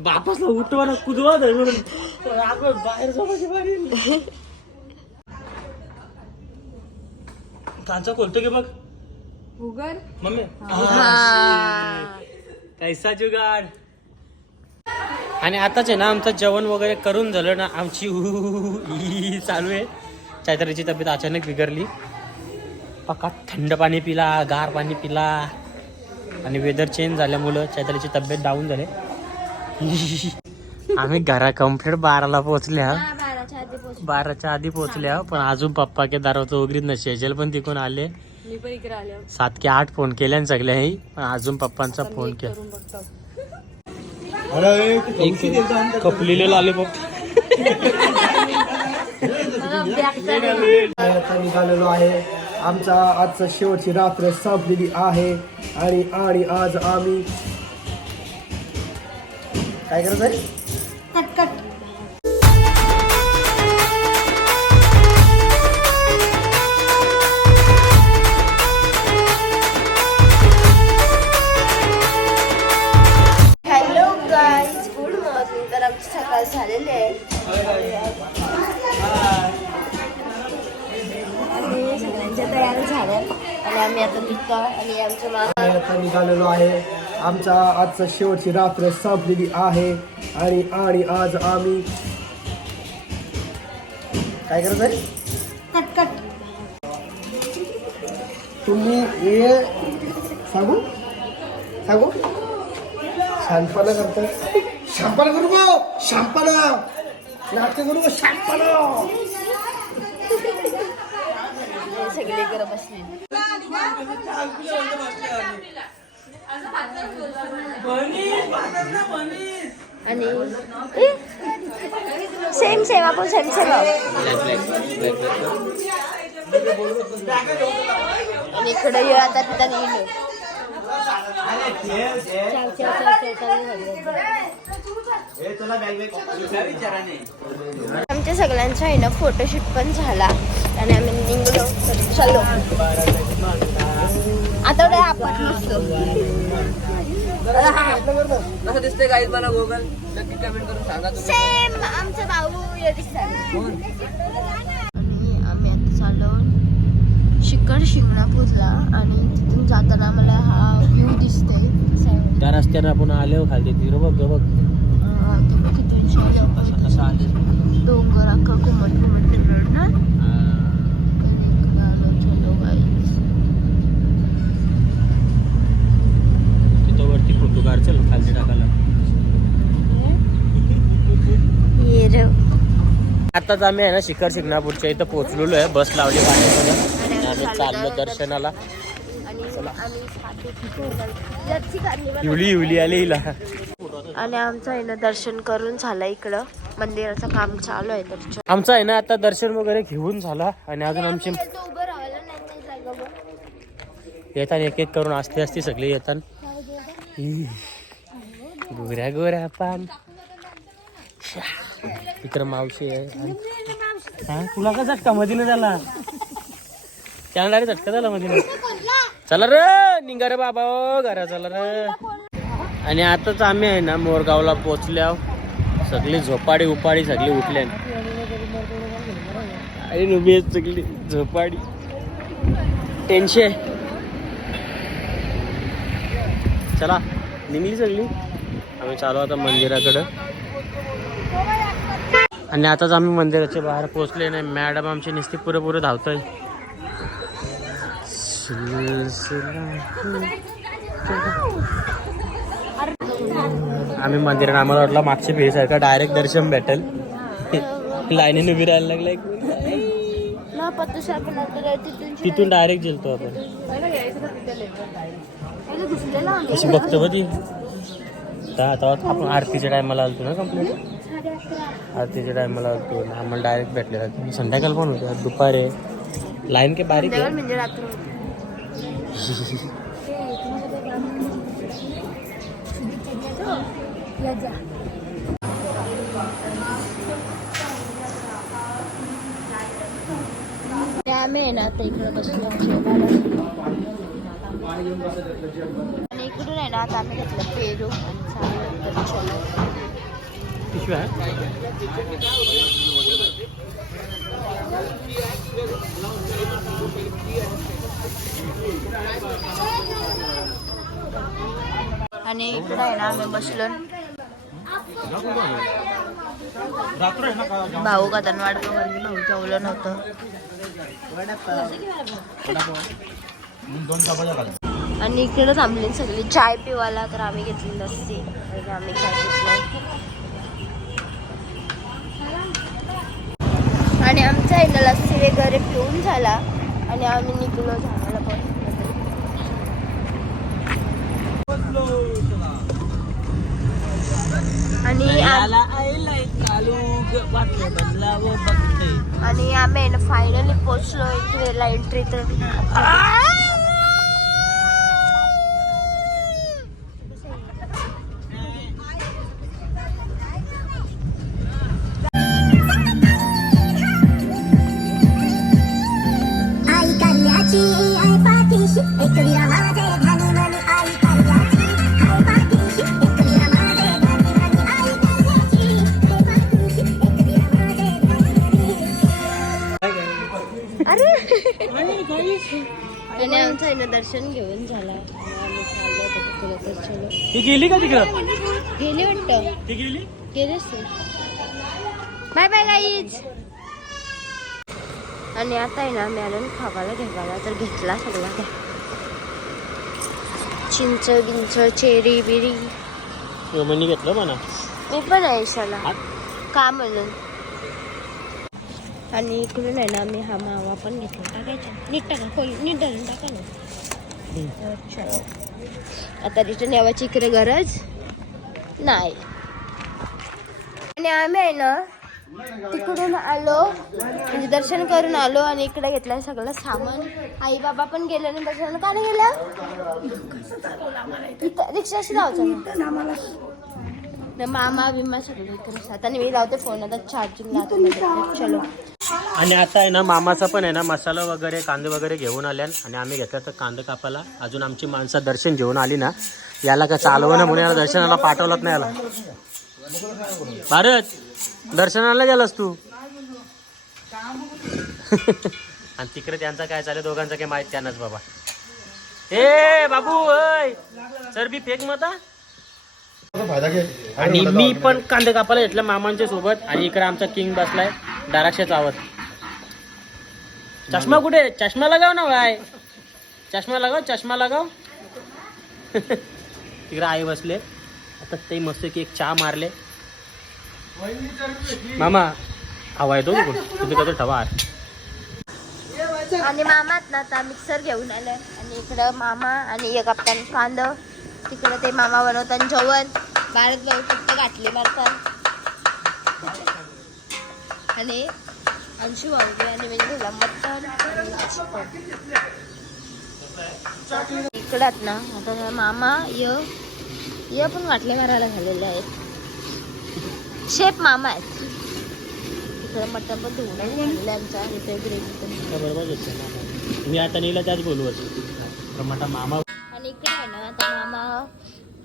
बापासला उठवा ना कुदवा धरून आपण बाहेर जाण्याची बारी कांचा खोलतो की बघ. उघड. मम्मी. कैसा जुगाड. आणि आताच आहे ना आमचं जेवण वगैरे करून झालं ना आमची ऊ चालू आहे. चैत्राची तब्येत अचानक बिघडली. पक्का थंड पाणी पिला गार पाणी पिला. आणि वेदर चेंज झाल्यामुळं चैत्राची तब्येत डाऊन झाले. आम्ही घरा कंप्लीट बाराला पोहोचल्या. बाराच्या आधी पोहोच बाराच्या आधी पोहोचल्या पण अजून पप्पा के दारावर उघडीत न शेजल पण तिकून आले. मी पण इकडे आले. सात की आठ फोन केल्या ना सगळ्याही पण अजून पप्पांचा फोन केला. लॉलीपॉप आता निघालेलो आहे. आमचा आजचा शेवटची रात्र संपलेली आहे. आणि आणि आज आम्ही काय करत आहे? हॅलो गाईज गुड मॉर्निंग तर आमची सकाळ झालेली आहे. आणि सगळ्यांच्या तयारी झाल्या. आणि आम्ही आता निघतो आणि आमच्या मामा निघालेलो आहे. आमचा आजचा शेवटची रात्र संपलेली आहे. आणि आणि आज आम्ही काय करत आहे? तुम्ही हे सांगू? सांगू? शांतपणा करता शांतपणा करू गो! शांतपणा नाटक करू गो शांतपणा सगळे करत बसले आणि सेम सेम आपण सेम सेम आणि इकडे येऊ आता तिथं नाही आमच्या सगळ्यांचा आहे ना फोटोशूट पण झाला. आणि आम्ही निघलो. चलो. आता काय आपण कसं दिसतंय गाईज मला गोगल नक्की कमेंट करून सांगा तुम्ही. सेम आमचा भाऊ आणि आम्ही आता चाललो शिखर शिंगणापूरला आणि तिथून जाताना मला हा व्ह्यू दिसतोय. त्या रस्त्याने आपण आलो खाली तिकडे बघ बघ किती डोंगर अख्खा घुमट घुमट फिरणार ना? वरती फोटो काढ चल खाली टाकायला. आताच आम्ही आहे ना शिखर शिंगणापूरच्या इथं पोहोचलेलो आहे. बस लावली बाहेर आम्ही चाललो दर्शनाला. आणि आमचं आहे ना दर्शन करून झालं इकडं. मंदिराचं काम चालू आहे तर आमचं आहे ना आता दर्शन वगैरे घेऊन झाला. आणि अजून आमची. येतात एक एक करून असते असते सगळे येतात. गोऱ्या गोऱ्या पान. इकडं मावशी आहे. हा, तुला का झटका? मधीनं झाला. चांगला रे झटका झाला मधीनं. चला रे निघा रे बाबा घरा चला रे. आणि आताच आम्ही आहे ना मोरगावला पोचल्या सगळी झोपाडी उपाडी सगळी उठल्या. आणि उभी सगळी झोपाडी. टेन्शन चला निघली सगळी. आम्ही चालू आता मंदिराकडं. आणि आताच आम्ही मंदिराच्या बाहेर पोहोचले नाही मॅडम आमची नुसती पुरं पुरं धावतोय. आम्ही मंदिरात आम्हाला वाटलं मागच्या भेसारखं डायरेक्ट दर्शन भेटेल. लाईनीने उभी राहायला लागलाय तिथून. डायरेक्ट गेलतो आपण. कशी बघतो तर आता आपण आरतीच्या टायमाला आलतो ना कंप्लीट आरतीच्या टायमाला आलतो. आम्हाला डायरेक्ट भेटलेला संध्याकाळ पण होते. आज दुपारी. लाईन के बारीक आहे. म्हणजे. आणि आम्ही आहे ना आता इकडे बसलो आणि इकडून आहे ना आता आम्ही घेतलं पेरू आणि इकडे आहे ना आम्ही बसलो भाऊ कदनवाड भाऊ जेवलं नव्हतं. आणि इकडे थांबली सगळी. चाय पिवायला तर आम्ही घेतली लस्सी आणि आम्ही चाय घेतली आणि आमचा ना लस्सी वगैरे पिऊन झाला. आणि आम्ही निघलो झाडाला पण. आणि आणि आम्ही ना फायनली पोचलो इथे एंट्री तर अरे. आणि आमचं आहे ना दर्शन घेऊन झाला. आम्ही चाललो होतो तिकडे तर चलो. ती गेली का तिकडं? गेली वाटतं. ती गेली? गेलेस तू बाय बाय गाईज आणि आता आहे ना मॅलन खावायला घ्यावाला तर घेतला सगळा. काय चिंच बिंच चेरी बिरी. घेतलं म्हणा. मी पण आहे शाला. हा? का म्हणून? आणि इकडून आहे ना मी हा मावा पण घेतला. टाकायचा. नीट टाका. खोल नीट धरून टाका ना. अच्छा. आता रिटर्न यावाची इकडे गरज नाही. आणि आम्ही आहे ना तिकडून आलो म्हणजे दर्शन करून आलो आणि इकडे घेतलं सगळं सामान. आई बाबा पण गेले ना दर्शन का नाही गेल्या इथं रिक्षाशी जायचं न. मामा बिमा सगळे इकडे आणि मी लावते फोन आता चार्जिंग लावतो चलो. आणि आता आहे ना मामाचा पण आहे ना मसाला वगैरे कांदे वगैरे घेऊन आल्यान आणि आम्ही घेतला तर कांदे कापायला. अजून आमची माणसं दर्शन घेऊन आली ना याला काय चालवं ना म्हणून याला दर्शनाला पाठवलंच नाही याला. भारत दर्शनाला गेलास तू. आणि तिकडे त्यांचा काय चालेल दोघांचं काय माहीत त्यांनाच बाबा. ए बाबू ओय सर बी फेक मता आणि मी पण कांदे कापायला घेतलं मामांच्या सोबत आणि इकडे आमचा किंग बसलाय. दाराक्षे चावत चष्मा कुठे? चष्मा लगाव ना भाई. चष्मा लगाव चष्मा लगाव. तिकडे आई बसले. आता ते मस्त की एक चहा मारले. मामा हवा येतो तुम्ही कसं ठवा. आणि मामात ना आता मिक्सर घेऊन आले. आणि इकडं मामा आणि एक आपल्यान कांद. तिकडं ते मामा बनवतात. जेवण. भारत भाऊ फक्त गाठली मारतात आणि अंशू भाऊ आणि मटण चिकन इकडात ना आता मामा य य पण वाटले मारायला झालेले आहेत. शेफ मामा आहेत. इकडं मटण पण धुवून झालेलं आहे आमचा आणि ते ग्रेव्ही पण बरोबर घेतलं मी आता नेला त्याच बोलू टमाटा मामा आणि इकडे आहे ना आता मामा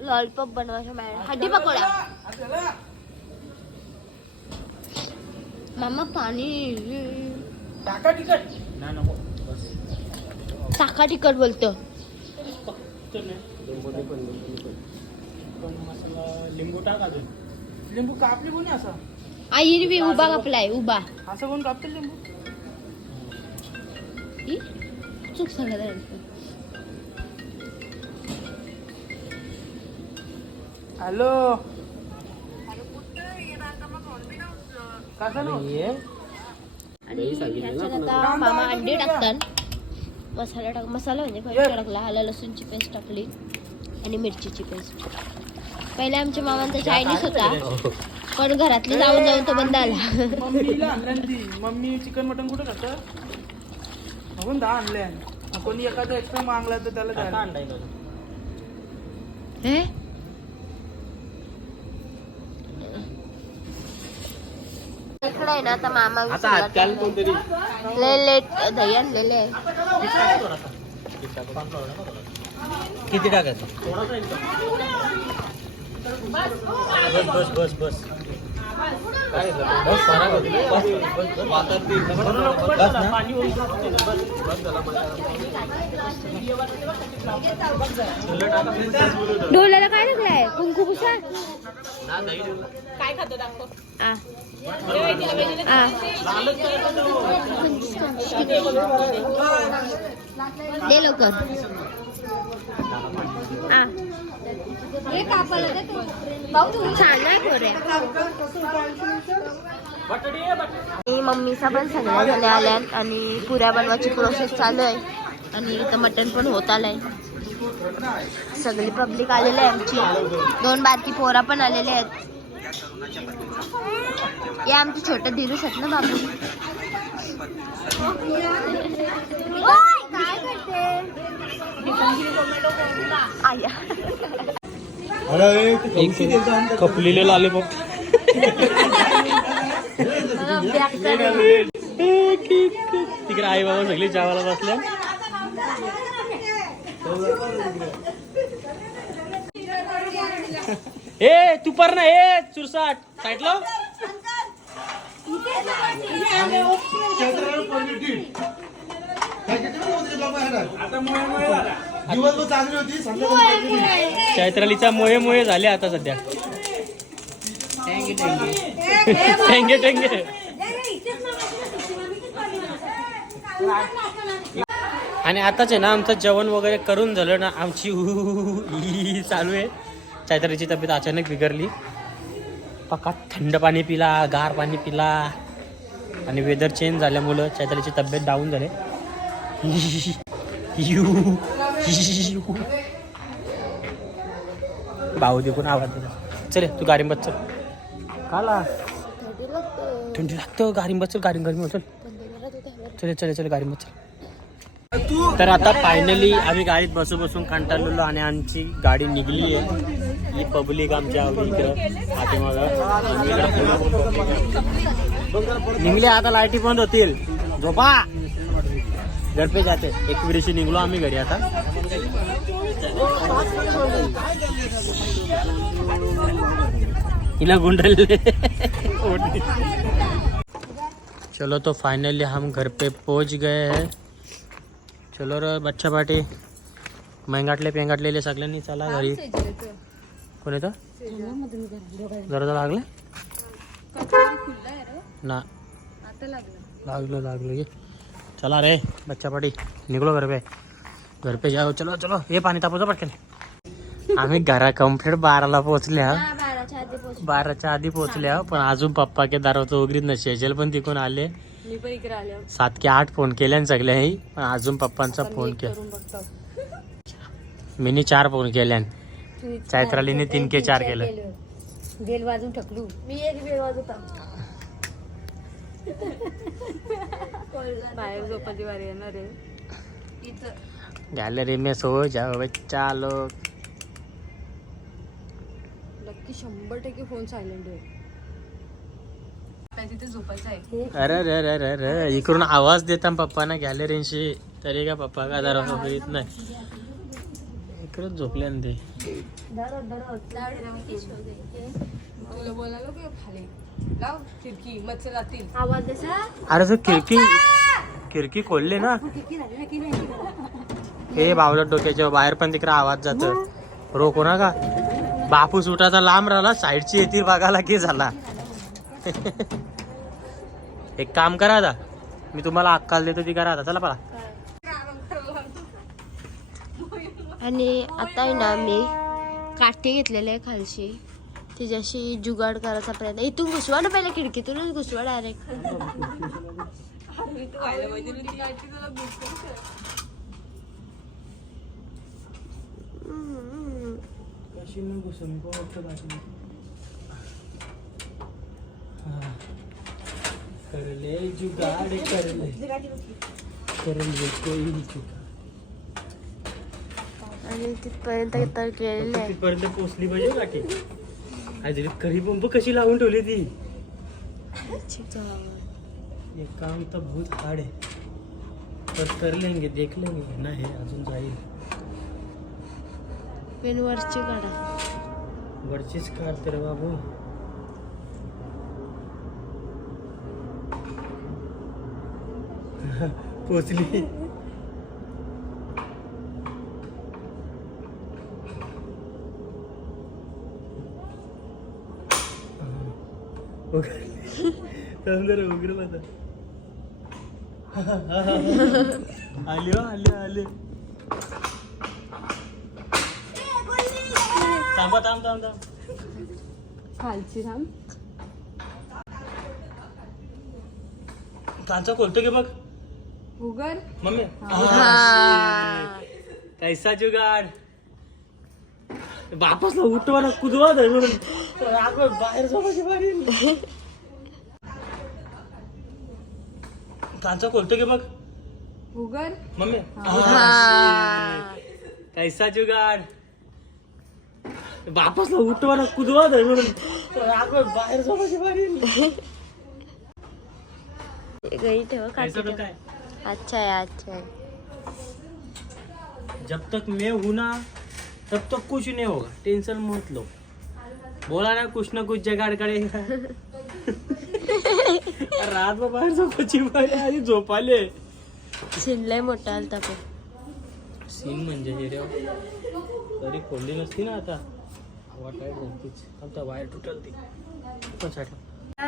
लॉलीपॉप बनवायचं मॅडम हड्डी पकोडा. मामा पाणी. टाका तिकट ना नको. साखा तिखट बोलतो. लिंबू टाक अजून. लिंबू कापली कोणी असं? आईने बी उभा कापलाय उभा. असं कोण कापते लिंबू? चूक सांगा हॅलो कसं आणि ह्याच्यात आता मामा अंडे टाकतात. मसाला टाक मसाला म्हणजे फक्त टाकला. आला लसूणची पेस्ट टाकली. आणि मिरचीची पेस्ट पहिले आमच्या मामांचा चायनीज होता. पण घरातली जाऊन जाऊन तो बंद आला. मम्मी चिकन मटन कुठं खातं? बघून दहा आणले कोणी एखादा एक्स्ट्रा मागला तर त्याला. हे? इकडे आहे ना आता मामा आता आजकाल कोणतरी. लय लेट दही आणलेले आहे किती टाकायचं? बस बस बस बस. डोल्याला काय लागलाय कुंकू पुसा आ. आ. दे लवकर आ. आणि मम्मीचा पण सगळ्या झाल्या आल्यात आणि पुऱ्या बनवायची प्रोसेस चालू आहे. आणि इथं मटण पण होत आलंय. सगळी पब्लिक आलेली आहे आमची. दोन बारकी पोरा पण आलेले आहेत. हे आमचे छोटे धीरूस आहेत ना बाबू? ओय, काय करते? आया. एक खपलेले लॉलीपॉप तिकडे आई बाबा सगळी जेवायला बसल्या ए तू पर ना ए चुरसाट. साईडला हो. दिवसभर चांगली होती संध्याकाळी चैत्रालीचा मोहे मोहे झाले आता सध्या. टेंगे टेंगे. आणि आताच आहे ना आमचं जेवण वगैरे करून झालं ना आमची चालू आहे. चैत्रालीची तब्येत अचानक बिघडली. पका थंड पाणी पिला गार पाणी पिला. आणि वेदर चेंज झाल्यामुळं चैत्रालीची तब्येत डाऊन झाले. यू भाऊ देखून आवाज दिला चल तू गाडी बस चल. काला. थंडी लागतं गाडी बस चल गाडी गरमी चल चल चल चल गाडी बस चल. तर आता फायनली आम्ही गाडीत बसू बसून कंटाळलेलो आणि आमची गाडी निघली आहे. ही पब्लिक आमच्या इकडं पाठीमागं. निघले आता लाईटी बंद होतील. झोपा. घर पे जाते. एक विडेशी निघलो आम्ही घरी आता. हिला गुंडले चलो तो फाइनली हम घर पे पहुंच गए हैं. चलो रे बच्चा पाटी मेंगाटले पेंगाटलेले सगळ्यांनी चला घरी. कोण येतं जरा लागले? ना. लागलो लागलो ये. चला रे बच्चा पाटी निघलो घर पे. घर पे जाओ. चलो चलो. हे पाणी तापवतो पटकन. आम्ही घरा कंप्लीट बाराला पोहोचल्या बाराच्या आधी पोहोचल्या पण अजून पप्पा के दारावर उघडीत नाही. शेजल पण तिकून आले. मी पण इकडे आले. सात की आठ फोन केले सगळ्याही पण अजून पप्पांचा फोन केला. मीनी चार फोन केल्यान चैत्रालीने तीन के चार केलं. बेल वाजून ठकलू. मी एक बेल वाजवता. बाहेर झोपाची वारी येणार आहे. गॅलरी में सो जाओ बच्चा लोग नक्की शंभर टक्के फोन सायलेंट आहे. तिथे झोपायचं आहे. अरे अरे अरे अरे अरे इकडून आवाज देता पप्पाना गॅलरीशी तरी का पप्पा का दारा येत नाही? इकडेच झोपले ना ते. तुला बोलायला की खाली लाव खिडकी मच्छर जातील आवाज अरे तू खिडकी खिडकी खोलले ना. हे बावलट डोक्याच्या बाहेर पण तिकडे आवाज जात रोको ना का बापू सुटाचा लांब राहिला साईडची येतील बघायला की झाला. एक काम करा आता. मी तुम्हाला अक्काल देतो ती करा आता. चला पळा. आणि आता आहे ना मी काठी घेतलेली आहे खालशी तिच्याशी जुगाड करायचा प्रयत्न इथून घुसवा ना पहिला खिडकीतूनच घुसवा डायरेक्ट करले जुगाड़ करले. करले कोई जुगाड़ आम्ही तिथपर्यंत पोचली पाहिजे काठी काहीतरी करी पंप कशी लावून ठेवली ती? ये काम तर भूत हार्ड है पर कर गे देख लेंगे नाही है अजून जाईल. पेन वरची काढा. वरचीच काढते रे बाबू. पोचली उग्र उग्र आता आली हो आली थांबा थांब थांब थांब खालची थांब कांचा खोलतो की बघ उगर मम्मी हा कैसा जुगाड बापासला उठवा ना कुदवा राघव बाहेर झोपायची बारी कांचा खोलतो की बघ उगर मम्मी. हा. कैसा जुगाड. बापासला उठवा ना कुदवा बाहेर झोपायची बारी गई ठेवा. अच्छा आहे अच्छा आहे. जब तक मैं हूं ना तब तक कुछ नहीं होगा टेंशन मत लो। बोला ना कुछ ना कुछ जगाड करेगा। रात में बाहेर झोपायची बारी आधी झोपाले शिनलय मोठा आलता पण सीन म्हणजे हे रे तरी खोलली नसती ना आता। हवा काय नसतीच आता वायर तुटल ती पण साठा.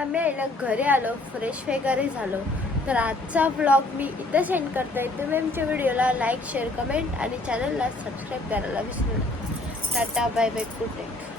आम्ही यायला घरी आलो फ्रेश वगैरे झालो. तर आजचा ब्लॉग मी इथं सेंड करते. तुम्ही आमच्या व्हिडिओला लाईक शेअर कमेंट आणि चॅनलला सबस्क्राईब करायला विसरू नका. Tata bye bye good night